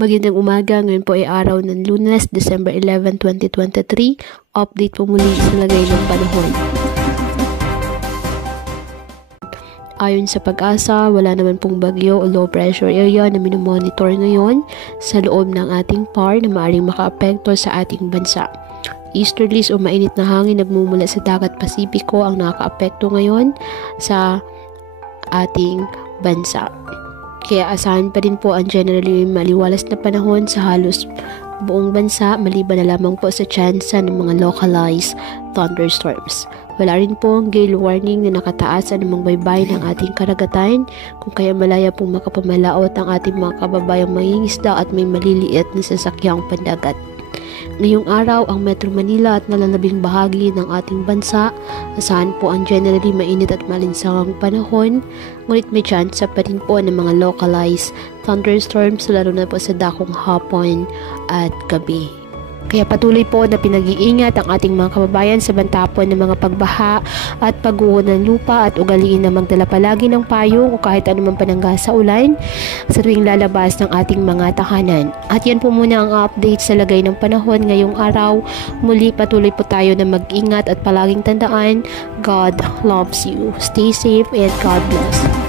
Magandang umaga, ngayon po ay araw ng Lunes, December 11, 2023. Update po muli sa lagay ng panahon. Ayon sa Pag-asa, wala naman pong bagyo o low pressure area na minomonitor ngayon sa loob ng ating PAR na maaaring makaapekto sa ating bansa. Easterlies o mainit na hangin nagmumula sa dagat Pasipiko ang nakakaapekto ngayon sa ating bansa. Kaya asahan pa rin po ang generally maliwalas na panahon sa halos buong bansa maliban na lamang po sa tsansa ng mga localized thunderstorms. Wala rin po ang gale warning na nakataas sa anumang baybay ng ating karagatan kung kaya malaya pong makapamalaot ang ating mga kababayang mangingisda at may maliliit na sasakyang pandagat. Ngayong araw, ang Metro Manila at nalalabing bahagi ng ating bansa, asahan po ang generally mainit at malinsangang panahon, ngunit may chance pa rin po ng mga localized thunderstorms lalo na po sa dakong hapon at gabi. Kaya patuloy po na pinag-iingat ang ating mga kababayan sa bantapon ng mga pagbaha at pagguho ng lupa at ugaliin na magdala palagi ng payong o kahit anumang panangga sa ulan sa tuwing lalabas ng ating mga tahanan. At yan po muna ang update sa lagay ng panahon ngayong araw. Muli patuloy po tayo na mag-ingat at palaging tandaan, God loves you. Stay safe and God bless.